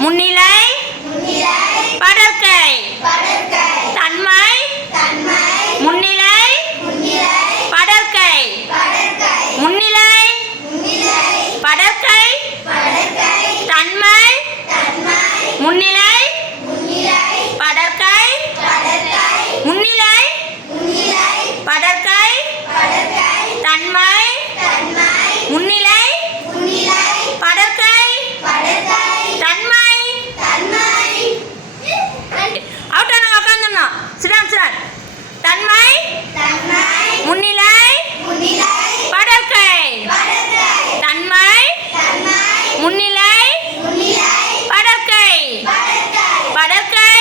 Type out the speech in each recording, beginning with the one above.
முன்னிலை படர்க்கை தன்மை முன்னிலை படர்க்கை முன்னிலை படர்க்கை தன்மை முன்னிலை படர்க்கை முன்னிலை படர்க்கை தன்மை முன்னிலை படர்க்கை தன்மை அவுட்டான உட்காந்துடணும் சிடான் தன்மை முன்னிலை படர்க்கை தன்மை முன்னிலை படர்க்கை படர்க்கை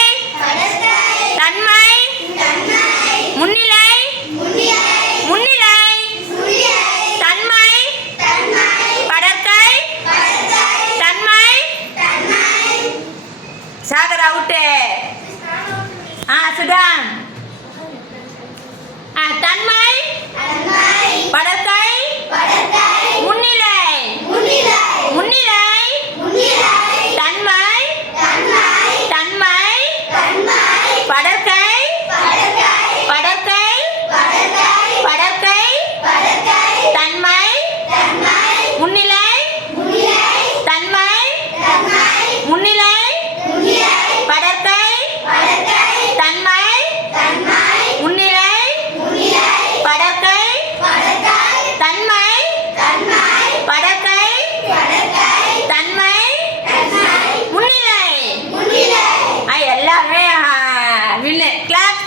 தன்மை முன்னிலை முன்னிலை தன்மை படர்க்கை தன்மை சாகர் அவுட்டு சுடான் தன்மை படர்க்கை முன்னிலை முன்னிலை தன்மை தன்மை படர்க்கை படர்க்கை படர்க்கை தன்மை முன்னிலை தன்மை முன்னிலை படர்க்கை தன்மை முன்னிலை படர்க்கை தன்மை படர்க்கை தன்மை முன்னிலை எல்லாருமே வின்னு கிளாஸ்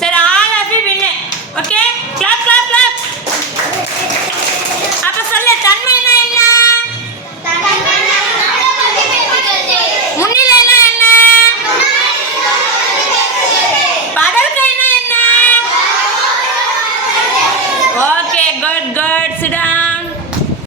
சரி ஆல் ஆஃப் யூ வின்னு ஓகே கிளாஸ் அப்ப சொல்லு தன்மைனா என்ன முன்னிலைனா என்ன படர்க்கைனா என்ன ஓகே குட் சிட் டவுன்